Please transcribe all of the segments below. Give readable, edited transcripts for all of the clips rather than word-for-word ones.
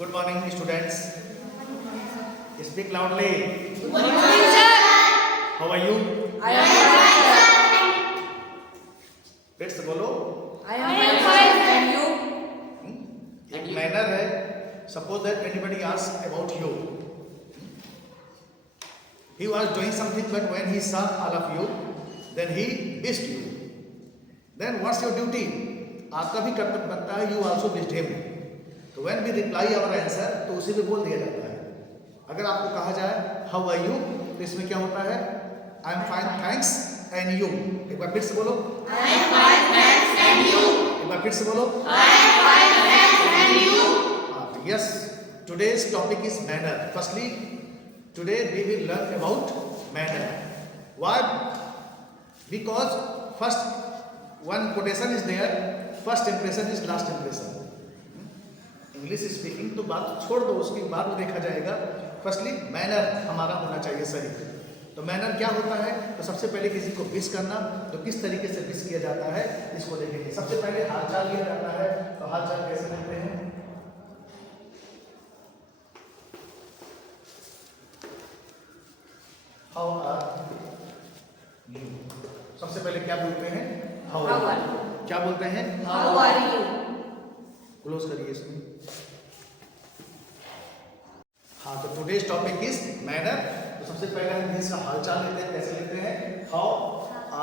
Good morning, students. Speak loudly. Good morning, sir. How are you? I am fine, sir. Let's बोलो. I am fine, and you? एक manner है. Suppose that anybody asks about you. He was doing something, but when he saw all of you, then he missed you. Then what's your duty? आपका भी कर्तव्य बनता है. You also missed him. तो when we reply our answer, तो उसी में बोल दिया जाता है. अगर आपको कहा जाए How are you? तो इसमें क्या होता है? I am fine, thanks, and you. एक बार फिर से बोलो. I am fine, thanks, and you? एक बार फिर से बोलो. I am fine, thanks, and you? Yes, today's topic is manner. Firstly, today we will learn about manner. Why? Because first one quotation is there. First impression is last impression. English speaking तो बात छोड़ दो, उसकी बाद में देखा जाएगा. Firstly manner हमारा होना चाहिए सही. तो मैनर क्या होता है? तो सबसे पहले किसी को विश करना. तो किस तरीके से विश किया जाता है इसको देखेंगे. सबसे पहले हालचाल लिया जाता है. तो हालचाल कैसे लेते हैं? How are you? सबसे पहले क्या बोलते हैं? How are you? क्या बोलते हैं? How are you? क्लोज करिए इसको. हाँ, तो टुडेज टॉपिक इज मैनर. तो सबसे पहले हम इसका हालचाल लेते हैं. कैसे लेते हैं? How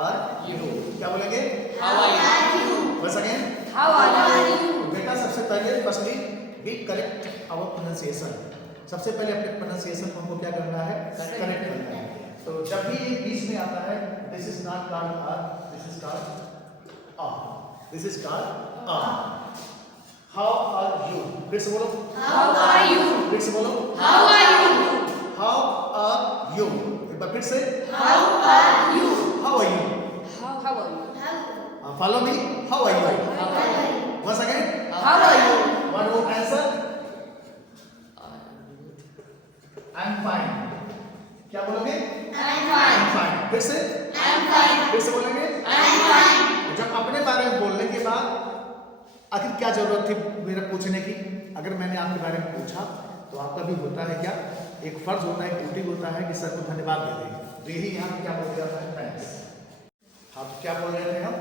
are you. क्या बोलेंगे? How are you? बस अगेन. How are you? बेटा सबसे पहले firstly we correct our pronunciation. सबसे पहले अपने प्रोनाउंसिएशन को हमको क्या करना है? करेक्ट करना है. तो जब भी ये बीच में आता है, this is not called r, this is called आ. दिस इज कॉल्ड आ. How are you? फिर से बोलो. How are you? फिर से बोलो. How are you? How are you? एक बार फिर से. How are you? How are you? How are you? Follow me. How are you? How are you? Once again. How are you? One more answer. I'm fine. क्या बोलोगे? I'm I'm fine. fine. फिर से. I'm fine. फिर से बोलेंगे. I'm fine. जब अपने बारे में बोलने के बाद आखिर क्या जरूरत थी मेरा पूछने की? अगर मैंने आपके बारे में पूछा तो आपका भी होता है क्या? एक फर्ज होता है, एक ड्यूटी होता है कि सर को धन्यवाद दे दें. तो यही यहाँ पे क्या बोल जाता है? थैंक्स. हाँ, तो क्या बोल रहे थे हम?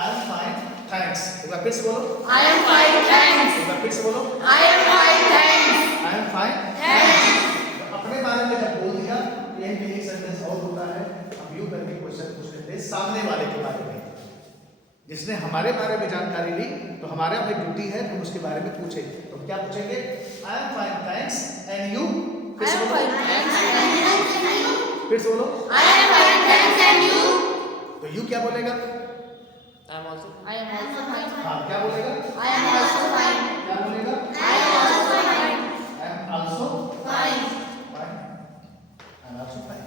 आई एम फाइन, थैंक्स. एक बार फिर से बोलो. I am fine, thanks. एक बार फिर से बोलो. I am fine, thanks. I am fine. Thanks. अपने बारे में जब बोल दिया, यही भी एक सेंटेंस और होता है. हम यूं करके क्वेश्चन पूछते थे सामने वाले के बारे में. जिसने हमारे बारे में जानकारी ली, तो हमारा भी ड्यूटी है हम उसके बारे में पूछे. तो क्या पूछेंगे? आई am fine, thanks, and you. I am fine, thanks, and you? फिर से बोलो. I am fine, thanks, and you? तो यू क्या बोलेगा? I am also fine. हाँ, क्या बोलेगा? I am also fine. क्या बोलेगा? I am also fine. I am also Fine. Fine. I am also fine.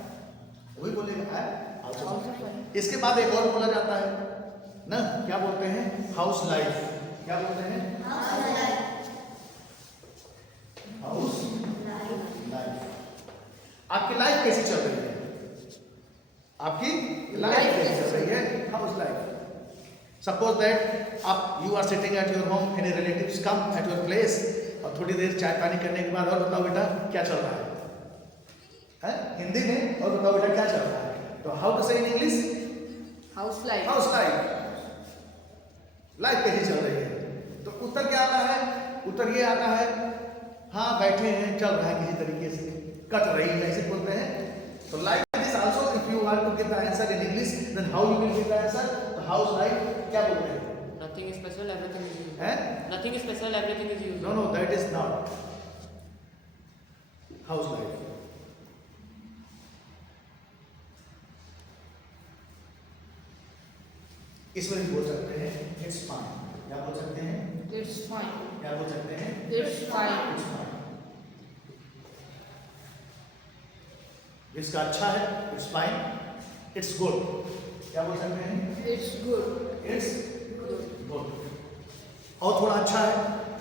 वही बोलेगा आई am also Also fine. fine. इसके बाद एक और बोला जाता है ना, क्या बोलते हैं? House life. क्या बोलते हैं? House life. आपकी लाइफ कैसी चल रही है? आपकी लाइफ कैसी चल रही है? How's life. सपोज दैट आप you are sitting at your home, any relatives come at your place, और थोड़ी देर चाय पानी करने के बाद और बताओ बेटा क्या चल रहा है? हिंदी में और बताओ बेटा क्या चल रहा है? तो हाउ टू से in English? House life. House life. Life कैसी चल रही है? तो उत्तर क्या आता है? उत्तर ये आता है हाँ बैठे हैं, चल रहा है किसी तरीके से, कट रही है, ऐसे बोलते हैं. तो life is also, if you want to give the answer in English, then how you will give the answer? तो हाउस लाइफ क्या बोलते हैं? Nothing special, everything is usual. हैं? Nothing special, everything is usual. No no, that is not how's life. इसमें भी बोल सकते हैं इट्स फाइन. क्या बोल सकते हैं? It's fine. क्या बोल सकते हैं? It's fine. It's fine. इसका अच्छा है इट्स फाइन. It's good. क्या बोल सकते हैं? It's good. It's Good. Good. और थोड़ा अच्छा है,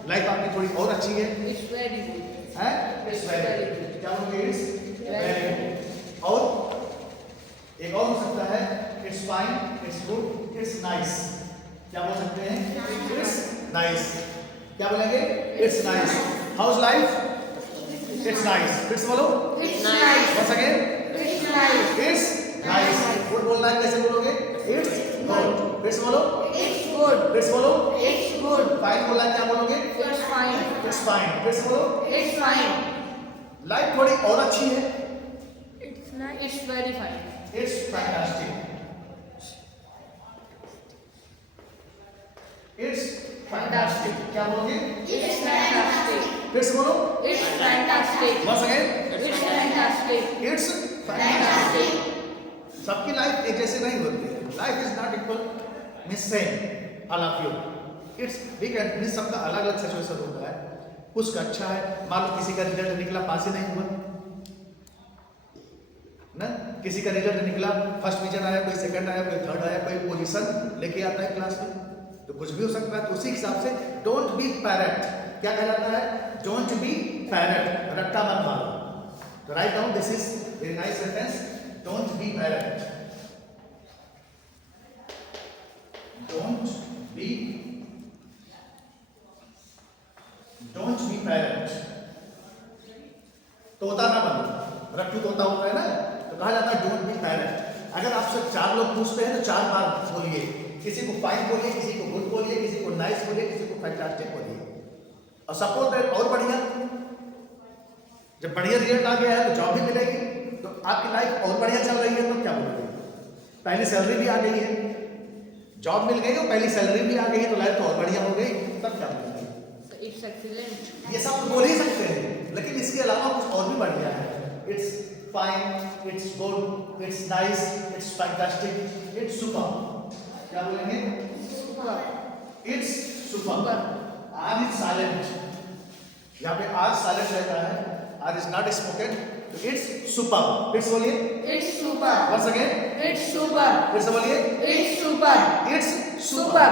लाइफ आपकी थोड़ी और अच्छी है. It's very good. हैं? It's very good. क्या बोलोगे? It's very good. और एक और हो सकता है it's fine, it's good, it's nice. क्या बोल सकते हैं? It's nice. क्या बोलेंगे? It's nice. How's life? It's nice. फिर से बोलो। It's nice. Once again. It's nice. It's nice. Good बोलना है, कैसे बोलोगे? It's good. फिर से बोलो। It's good. फिर से बोलो। It's good. फाइन बोलना है, क्या बोलोगे? It's fine. It's fine. फिर से बोलो। It's fine. लाइफ थोड़ी और अच्छी है। It's nice. It's very fine. It's fantastic. It's fantastic. क्या बोलोगे? It's fantastic. फिर से बोलो। It's fantastic. वंस again. It's fantastic. It's fantastic. सबकी लाइफ एक जैसे नहीं होती है। Life is not equal means same all of you. It's we can means सबका अलग अलग सिचुएशन होता है। कुछ का अच्छा है, मान लो किसी का रिजल्ट निकला पास ही नहीं हुआ ना, किसी का रिजल्ट निकला फर्स्ट डिवीजन आया, कोई सेकंड आया, कोई थर्ड आया, कोई पोजीशन लेके आता है क्लास में, तो कुछ भी हो सकता है। तो उसी हिसाब से डोंट बी पैरट। क्या कहा जाता है? डोंट बी पैरट, रट्टा मत मारो। तो write down, this is very nice sentence. Don't be parrot. Don't be parrot. तोता ना बनो। रट्टू तोता होता है ना, तो कहा जाता है डोंट बी पैरट। अगर आपसे 4 लोग पूछते हैं तो 4 बार बोलिए। किसी को फाइन बोलिए, किसी को गुड बोलिए, किसी को नाइस बोलिए, किसी को फैंटास्टिक बोलिए। और सपोज दैट और बढ़िया, जब बढ़िया रिजल्ट आ गया है तो जॉब भी मिलेगी, तो आपकी लाइफ और बढ़िया चल रही है तो क्या बोलोगे? पहली सैलरी भी आ गई है, जॉब मिल गई, और पहली सैलरी भी आ गई है, तो लाइफ तो और बढ़िया हो गई, तब क्या बोलोगे? It's excellent. ये सब तो बोल ही सकते हैं, लेकिन इसके अलावा कुछ और भी बढ़िया है। It's fine, it's good, it's nice, it's fantastic, it's super. क्या बोलेंगे? Super. It's super. R is silent. यहाँ पे आर साइलेंट रहता है, आर इज नॉट स्पोकन, तो इट्स सुपर। फिर से बोलिए। It's super. Once again. It's super. फिर से बोलिए। It's super. It's Super.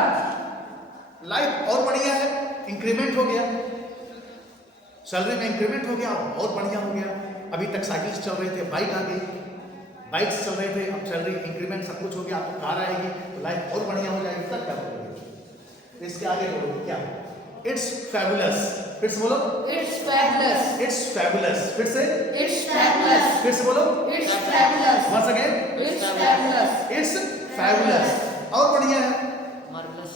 Life और बढ़िया है, इंक्रीमेंट हो गया, सैलरी में इंक्रीमेंट हो गया, और बढ़िया हो गया। अभी तक साइकिल चल रहे थे, बाइक आ गई, बाइक्स चल रहे थे, अब सैलरी इंक्रीमेंट सब कुछ हो गया, आपको कार आएगी, तो लाइफ और बढ़िया हो जाएगी, तब क्या बोलोगे? इसके आगे बोलोगे क्या? It's fabulous. फिर से बोलो। It's fabulous. It's fabulous. फिर से। It's fabulous. फिर से बोलो। It's fabulous. Once again. It's fabulous. It's fabulous. और बढ़िया है। Marvelous.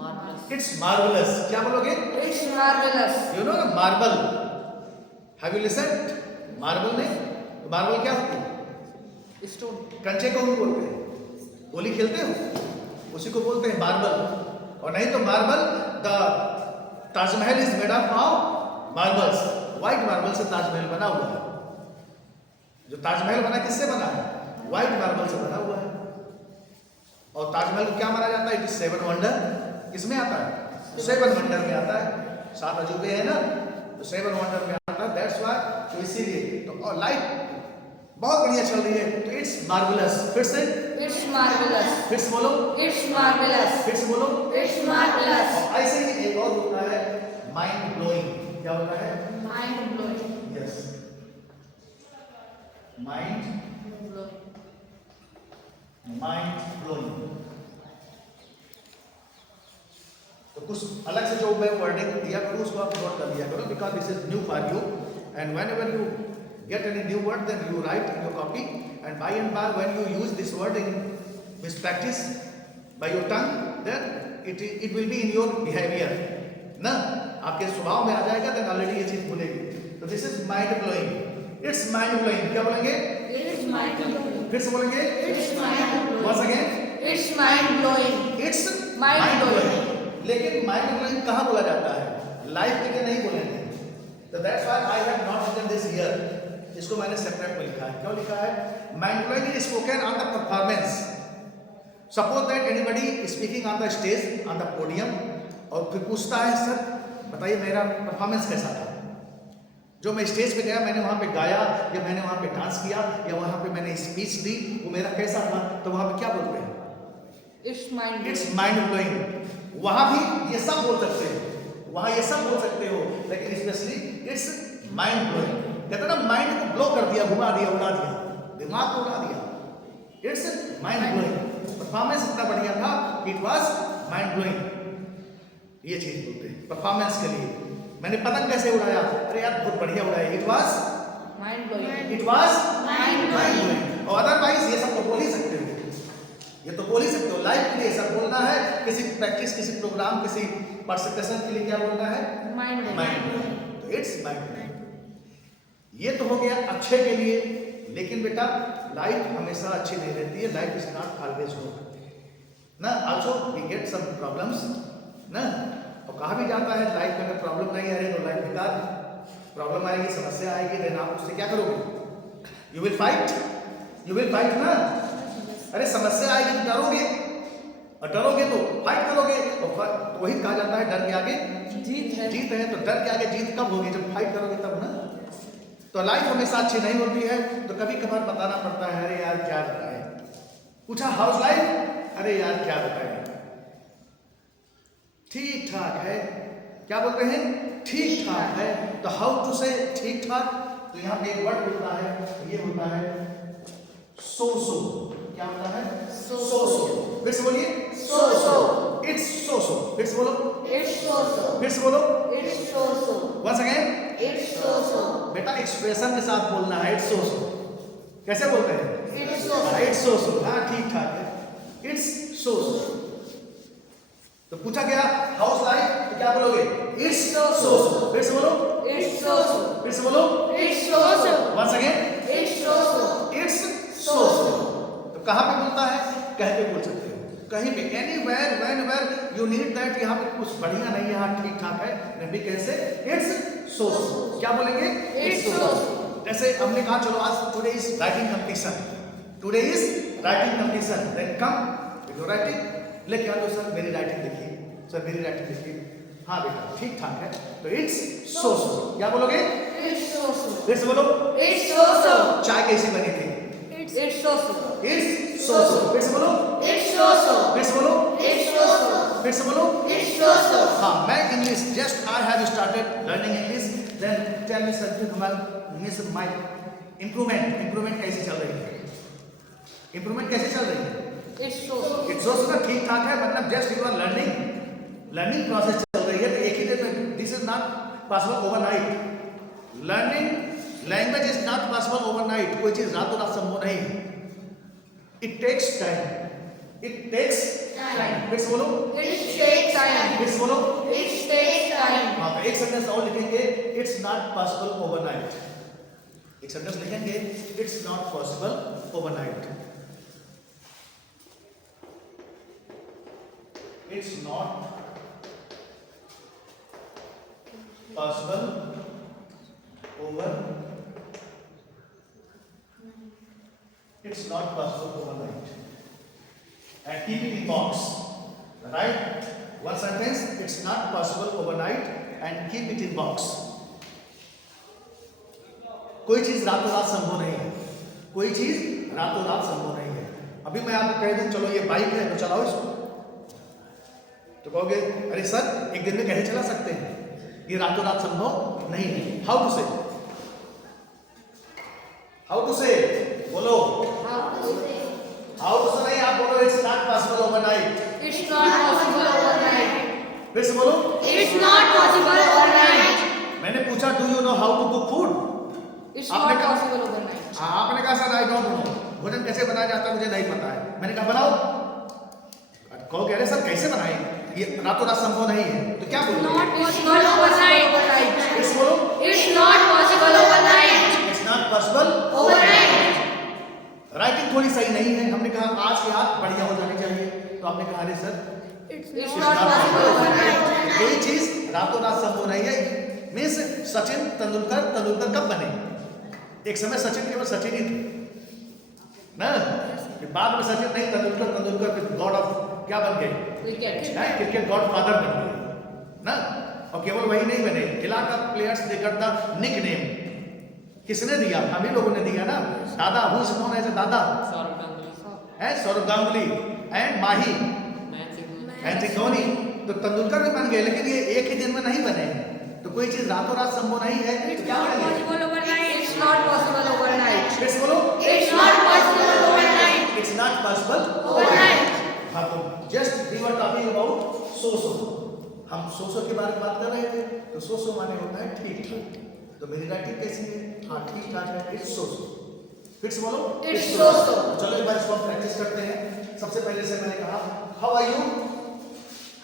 Marvelous. It's marvelous. क्या बोलोगे? It's marvelous. You know marble, have you listened? Marble नहीं, मार्बल क्या होती है? Stone. कंचे को भी बोलते हैं। होली खेलते हो, उसी को बोलते हैं मार्बल। और नहीं तो marble, the Taj Mahal is made of marbles. White marble से ताजमहल बना हुआ है। जो ताजमहल बना किससे बना है? व्हाइट मार्बल से बना हुआ है। और ताजमहल को क्या माना जाता है? It is 7 wonder. किसमें आता है? 7 वंडर में आता है। 7 अजूबे है ना, तो 7 वंडर में आता है। दैट्स व्हाई, तो इसीलिए तो लाइफ बहुत बढ़िया चल रही है, तो इट्स मार्वलस। फिर से। It's marvelous. फिर से बोलो। It's marvelous. फिर से बोलो। It's marvelous. और ऐसे ही एक और होता है माइंड ब्लोइंग। क्या होता है? Mind blowing. Yes, mind blowing. तो कुछ अलग से जो मैं वर्डिंग दिया करूँ उसको आप नोट कर लिया करो, because this is new for you, and whenever you get any new word, then you write in your copy, and by when you use this word in this practice by your tongue, then it will be in your behavior ना, आपके स्वभाव में आ जाएगा, then already ये चीज भूलेगी। तो this is mind blowing, it's mind blowing। क्या बोलेंगे? It's mind blowing. फिर से बोलेंगे। It's mind blowing. once again, It's mind blowing. it's Mind blowing. लेकिन mind blowing कहाँ बोला जाता है? लाइफ के लिए नहीं बोलेंगे। तो that's why I have not written this here, इसको मैंने सेपरेट में लिखा है। क्यों लिखा है? Mind blowing is spoken on the performance. Suppose that anybody speaking on the stage, on the podium, और फिर पूछता है, सर बताइए मेरा परफॉर्मेंस कैसा था? जो मैं स्टेज पे गया, मैंने वहाँ पे गाया, या मैंने वहाँ पे डांस किया, या वहाँ पे मैंने स्पीच दी, वो मेरा कैसा था? तो वहाँ पे क्या बोलते हैं? It's mind blowing. It's mind blowing. वहाँ भी ये सब बोल सकते हो, वहाँ ये सब बोल सकते हो, लेकिन स्पेशली इट्स माइंड ब्लोइंग। कहते ना, माइंड को ब्लो कर दिया, घुमा दिया, उड़ा दिया, दिमाग को उड़ा दिया। It's mind blowing. परफॉर्मेंस इतना बढ़िया था, इट वाज माइंड ब्लोइंग। ये चीज बोलते हैं परफॉर्मेंस के लिए। मैंने पतंग कैसे उड़ाया? अरे यार बहुत बढ़िया उड़ाया। It was Mind blowing. It was Mind blowing. और अदरवाइज ये सब तो बोल ही सकते हो, ये तो बोल ही सकते हो। लाइव के लिए सब बोलना है, किसी प्रैक्टिस, किसी प्रोग्राम, किसी प्रेजेंटेशन के लिए क्या बोलना है? Mind blowing. माइंड। तो इट्स माइंड। ये तो हो गया अच्छे के लिए, लेकिन बेटा लाइफ हमेशा अच्छी नहीं रहती है। Life is not always good ना। Also we get some problems ना। और कहा भी जाता है लाइफ में अगर प्रॉब्लम नहीं आ रही तो लाइफ बेकार है। प्रॉब्लम आएगी, समस्या आएगी, देन आप उससे क्या करोगे? यू विल फाइट ना। अरे समस्या आएगी तो डरोगे, और डरोगे तो फाइट करोगे। और वही कहा जाता है डर के आगे जीत है। जीत है। तो डर के आगे जीत कब होगी? जब फाइट करोगे तब ना। तो लाइफ हमेशा अच्छी नहीं होती है, तो कभी कभार बताना पड़ता है, अरे यार क्या बताएं। पूछा हाउस लाइफ, अरे यार क्या बताएं, ठीक ठाक है। क्या बोलते हैं? ठीक ठाक है। तो हाउ टू से ठीक ठाक? तो यहाँ पे एक वर्ड होता है, ये होता है सो। क्या होता है? सो। फिर से बोलिए, So. इट्स सो। फिर से बोलो, It's so. फिर से बोलो, It's so. Once again. It's so. बेटा एक्सप्रेशन के साथ बोलना है। It's so. कैसे बोलते हैं? It's so. इट्स सो। हाँ ठीक ठाक है, इट्स सो। तो पूछा गया हाउस लाइफ, तो क्या बोलोगे? It's so. फिर से बोलो, It's so. फिर से बोलो, It's so. Once again, It's so. It's so. तो कहाँ पे बोलता है? कहीं पे बोल सकते हो, कहीं पे, anywhere, whenever you need that. यहाँ पे कुछ बढ़िया नहीं है, यहाँ ठीक ठाक है, भी कैसे? It's so. क्या बोलेंगे? It's so. जैसे हमने कहा चलो आज today is writing competition, today is writing competition, then come with writing. लेके आ दो सर मेरी राइटिंग देखिए, सर मेरी राइटिंग देखिए। हाँ बेटा ठीक ठाक है, तो इट्स सो। क्या बोलोगे? It's so. फिर से बोलो, It's so. चाय कैसी बनी थी? It's so. इट्स सो। फिर से बोलो, It's so. फिर से बोलो, It's so. फिर से बोलो। It's so. हाँ मैं English just I have started learning English, then tell me sir हमारा मिस माय इम्प्रूवमेंट कैसी चल रही है? इम्प्रूवमेंट कैसे चल रही है? It's so. इट्स सो ठीक ठाक है, मतलब just you are learning process चल रही है। तो एक ही दिन में this is not possible overnight. Learning language is not possible overnight. कोई चीज रातों रात संभव नहीं, it takes time, it takes Time. फिर से बोलो, It takes time. फिर से बोलो। It takes time. हाँ तो एक सेंटेंस और लिखेंगे, इट्स नॉट पॉसिबल ओवरनाइट। एक सेंटेंस लिखेंगे, it's not possible overnight. It's not possible over, it's not possible overnight. And keep it in box. Right? One sentence, it's not possible overnight and keep it in box. कोई चीज रातों रात संभव नहीं है, कोई चीज रातों रात संभव नहीं है। अभी मैं आपको कह दूं चलो ये बाइक है तो चलाओ इसको, तो कहोगे अरे सर एक दिन में कैसे चला सकते हैं, ये रातों रात संभव नहीं है। हाउ टू से, हाउ टू से बोलो, हाउ टू से नहीं, आप बोलो it's not possible overnight. It's not possible overnight. फिर से बोलो, It's not possible overnight. मैंने पूछा do you know how to cook food? It's आपने not कहा- possible overnight. आपने कहा सर आई डोंट नो, भोजन कैसे बनाया जाता है मुझे नहीं पता है। मैंने कहा बनाओ, कहो कह रहे सर कैसे बनाए, ये रातों रात संभव नहीं है, तो क्या बोलो? It's not overnight. इट्स बोलो, It's not possible overnight. It's not possible Overnight. Writing थोड़ी सही नहीं है, हमने कहा आज के आज बढ़िया हो जानी चाहिए, तो आपने कहा अरे sir It's not possible overnight. कोई चीज रातों रात संभव नहीं है। मीन्स सचिन तेंदुलकर कब बने? एक समय सचिन केवल सचिन ही थे ना, फिर बाद में सचिन नहीं, तेंदुलकर फिर गॉड ऑफ क्या बन गए, Cricket. क्रिकेट गॉड फादर बन गए ना। और केवल वही नहीं बने, इलाका प्लेयर्स देकर द निक नेम किसने दिया? हम ही लोगों ने दिया ना। दादा, हु इज नोन एज दादा, सौरभ गांगुली, है सौरभ गांगुली एंड माही महेंद्र सिंह धोनी। तो तेंदुलकर भी बन गए, लेकिन ये एक ही दिन में नहीं बने। तो कोई चीज रातों रात संभव नहीं है, तो क्या करेंगे? It's not possible overnight. फिर से बोलो, It's not possible overnight. It's not possible Overnight. हाँ तो just we were talking about so. हम सोसो के बारे में बात कर रहे थे, तो सोसो माने होता है ठीक ठाक। तो मेरी राइटिंग कैसी है? हाँ ठीक ठाक है, इट्स सोसो। फिर से बोलो, It's so-so। चलो एक बार इसको हम प्रैक्टिस करते हैं। सबसे पहले से मैंने कहा how are you?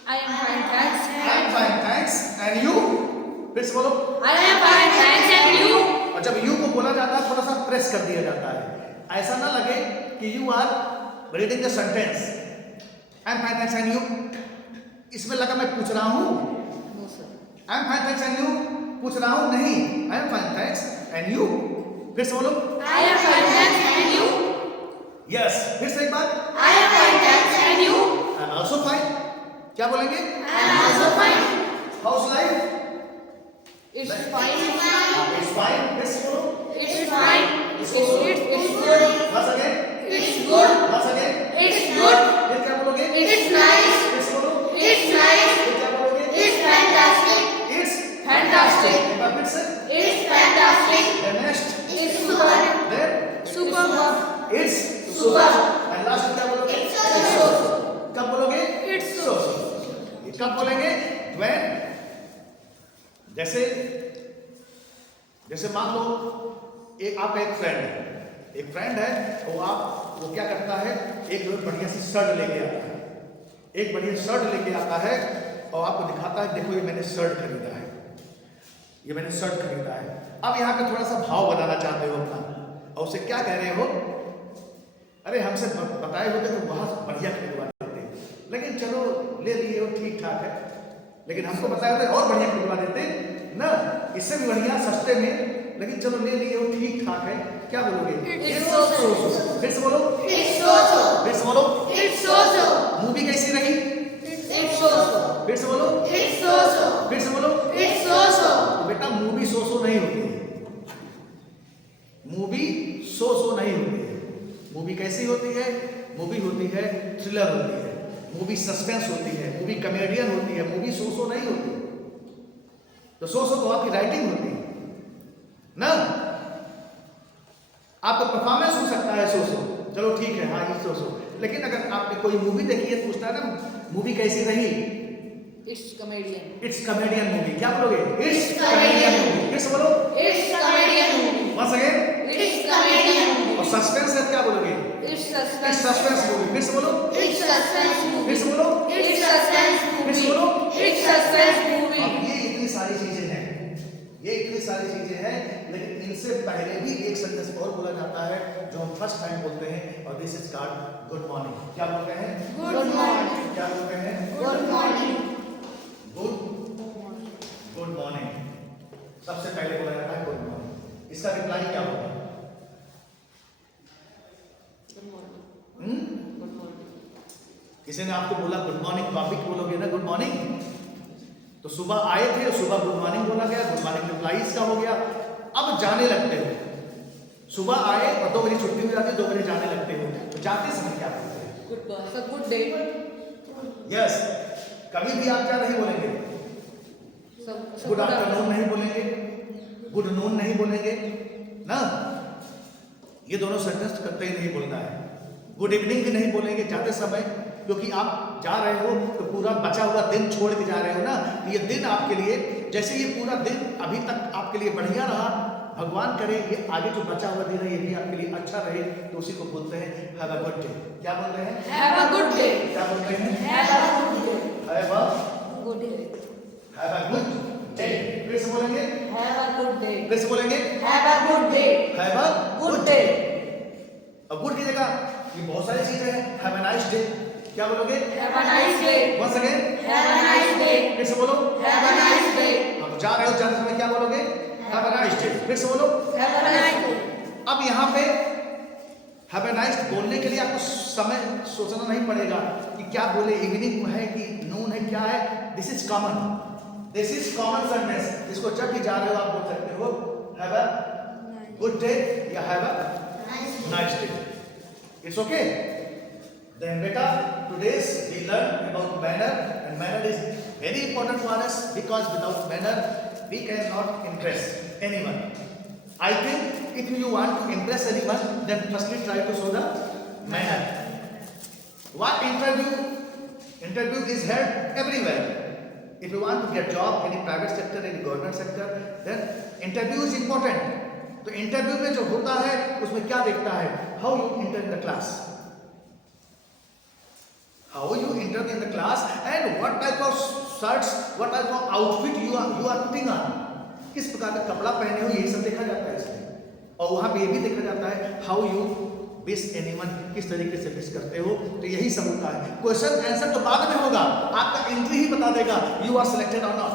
I am fine, thanks. I am fine thanks, and you? फिर से बोलो। I am fine, thanks, and you? और जब यू को बोला जाता है थोड़ा सा प्रेस कर दिया जाता है, ऐसा ना लगे कि you are reading the sentence. I am fine thanks and you, इसमें लगा मैं पूछ रहा हूँ। No, sir. I am fine thanks and you पूछ रहा हूँ, नहीं, I am fine thanks and you. फिर से बोलो, I am fine, thanks, and you? Yes. फिर से एक बार, I am fine, thanks, and you? I am also fine. क्या बोलेंगे? I am also fine. House life? It's fine. It's fine. फिर से बोलो, It's fine. It's good. बस अगेन, It's good. बस अगेन। It's good. फिर क्या बोलोगे? It's nice. फिर से बोलो, It's nice. फिर क्या बोलोगे? It's fantastic. It's Fantastic. एक बार फिर से, It's fantastic. The next, It's super. Then Superb. It's Super. And last में क्या बोलोगे? It's so. कब बोलोगे? It's so. ये कब बोलेंगे? when, जैसे मान लो एक आपका एक फ्रेंड है, वो क्या करता है, एक बढ़िया सी शर्ट लेके आता है, एक बढ़िया शर्ट लेके आता है और आपको दिखाता है, देखो ये मैंने शर्ट खरीदा है, ये मैंने शर्ट खरीदा है। अब यहाँ पे थोड़ा सा भाव बनाना चाहते हो अपना, और उसे क्या कह रहे हो? अरे हमसे बताए होते तो वहां बढ़िया खरीदवा देते, लेकिन चलो ले लिए हो, ठीक ठाक है, लेकिन हमको बताया होते और बढ़िया खरीदवा देते ना, इससे भी बढ़िया सस्ते में, लेकिन चलो ले लिए हो, ठीक ठाक है। क्या बोलोगे? It's so-so. फिर से बोलो, It's so-so. फिर से बोलो। It's so-so. मूवी कैसी रही? It's so-so. फिर से बोलो, It's so-so. फिर से बोलो। It's so-so. तो बेटा मूवी सो नहीं होती है, मूवी सो नहीं होती है। मूवी कैसी होती है? मूवी होती है थ्रिलर होती है, मूवी सस्पेंस होती है, मूवी कॉमेडियन होती है, मूवी सो नहीं होती। तो सो तो आपकी राइटिंग होती है ना, आपका परफॉर्मेंस हो सकता है सो, चलो ठीक है, हाँ ये सो, लेकिन अगर आपने कोई मूवी देखी है, पूछता है ना मूवी कैसी रही? It's comedian. It's comedian movie. क्या बोलोगे? It's comedian movie. फिर से बोलो, It's comedian movie. once again। It's comedian movie. और सस्पेंस है, क्या बोलोगे? It's it's suspense. Suspense movie. फिर से बोलो, It's suspense फिर movie. से बोलो। It's suspense फिर से movie. बोलो। It's suspense movie. अब ये इतनी सारी चीजें हैं, ये इतनी सारी चीजें हैं, लेकिन इनसे पहले भी एक सेंटेंस और बोला जाता है जो हम फर्स्ट टाइम बोलते हैं, और this is called good morning. क्या बोलते हैं? Good morning. क्या बोलते हैं? Good morning. Good morning. सबसे पहले बोला जाता है गुड मॉर्निंग। इसका रिप्लाई क्या होगा? किसी ने आपको बोला गुड मॉर्निंग, तो आप भी बोलोगे ना गुड मॉर्निंग। तो सुबह आए थे, सुबह गुड मॉर्निंग बोला गया, गुड मॉर्निंग रिप्लाई इसका हो गया। अब जाने लगते हो, सुबह आए और 2 बजे छुट्टी हो जाती है, 2 बजे जाने लगते हो, तो जाते समय क्या बोलते हैं? Goodbye. It's a good day. Yes, कभी भी आप क्या नहीं बोलेंगे? गुड आफ्टरनून नहीं बोलेंगे, गुड नून नहीं बोलेंगे ना, ये दोनों सेंटेंस करते ही नहीं बोलना है। गुड इवनिंग भी नहीं बोलेंगे जाते समय, क्योंकि आप जा रहे हो तो पूरा बचा हुआ दिन छोड़ के जा रहे हो ना, ये दिन आपके लिए, जैसे ये पूरा दिन अभी तक आपके लिए बढ़िया रहा, भगवान करे ये आगे जो बचा हुआ दिन है ये भी आपके लिए अच्छा रहे, तो उसी को बोलते हैं हैव अ गुड डे। क्या बोलते हैं? Have a good day. क्या बोलते हैं? Have a good day. Have a Good day. Good day. फिर से बोलेंगे, Have a good day. फिर से बोलेंगे Have a good day. Have a Good day. अब गुड की जगह ये बहुत सारी चीजें हैं, हैव अ नाइस डे। क्या बोलोगे? Have a nice day. Once again, Have a nice day. फिर से बोलो। Have a nice day. अब जा रहे हो, जाते समय क्या बोलोगे? Have a nice day. फिर से बोलो। Have a nice day. अब यहाँ पे हैव अ नाइस बोलने के लिए आपको समय सोचना नहीं पड़ेगा कि क्या बोले, इवनिंग है कि नून है, क्या है। This is common, this is common sentence. इसको जब भी जा रहे हो आप बोल सकते हो हैव अ गुड डे या have a nice day. It's okay. Then beta, today's we learn about manner, and manner is very important for us because without manner we cannot impress anyone. I think if you want to impress anyone, then firstly try to show the manner. What interview? Interview is held everywhere. If you want to get job, any private sector, any government sector, then interview is important. तो interview में जो होता है उसमें क्या देखता है? How you enter in the class, how you enter in the class, and what type of shirts, what type of outfit you are putting on. किस प्रकार का कपड़ा पहने हो, यही सब देखा जाता है इसमें. और वहां पे ये भी देखा जाता है how you wish anyone, किस तरीके से विश करते हो. तो यही सब होता है. क्वेश्चन आंसर तो बाद में होगा, आपका एंट्री ही बता देगा you are selected or not.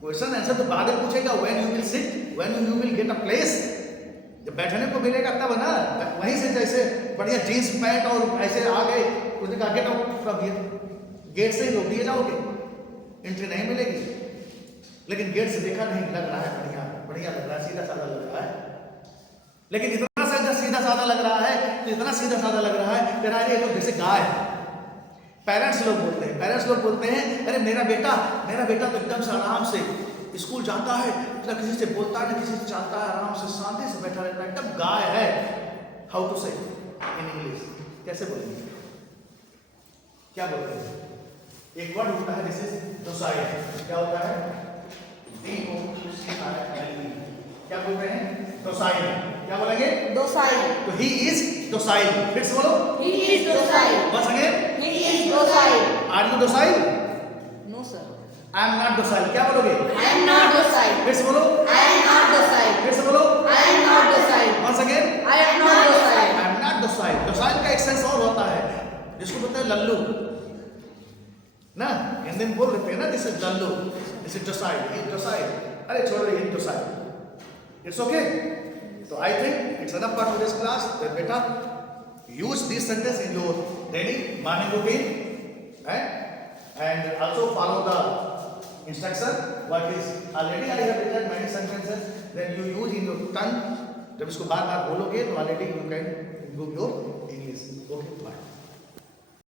Question answer तो बाद में पूछेगा when you will sit, when you will get a place. जब बैठने को मिलेगा तब ना, वहीं से जैसे बढ़िया जींस पैंट और ऐसे आ गए, उसने कहा get out from here, gate से ही रोक दिए जाओगे, एंट्री नहीं मिलेगी. लेकिन गेट से देखा नहीं, लग रहा है बढ़िया बढ़िया लग रहा है, सीधा साधा लग रहा है. लेकिन इतना सीधा साधा लग रहा है, तो इतना सीधा साधा लग रहा है कि ये लोग जैसे गाय है. पेरेंट्स लोग बोलते हैं अरे मेरा बेटा तो एकदम से आराम से स्कूल जाता है, ना किसी से बोलता है ना किसी से चाहता है, आराम से शांति से बैठा रहता है, एकदम गाय है. हाउ टू से इन इंग्लिश, कैसे बोलेंगे, क्या बोलते हैं? एक वर्ड होता है दिस इज डोसाइल. क्या होता है? DOCILE. क्या बोल रहे हैं? डोसाइल. क्या बोलेंगे? Docile. तो ही इज डोसाइल. फिर से बोलो. He is docile. Once again. He is docile. Are you docile? No, sir. I am not docile. क्या बोलोगे? I am not docile. फिर से बोलो. I am not docile. फिर से बोलो. I am not docile. Once again. I am not docile. I am not docile. Docile का एक सेंस और होता है, जिसको बोलते हैं लल्लू. ना हिंदी में बोल रहे हैं ना, this is Lallu, this is docile, he is docile. अरे छोड़ रहे हैं docile. It's okay. So I think it's enough for today's class. Then beta, use this sentence in your daily morning routine, and also follow the instruction. What is already I have written many sentences. Then you use in your tongue. जब इसको बार बार बोलोगे तो already you can improve your English. Okay, bye.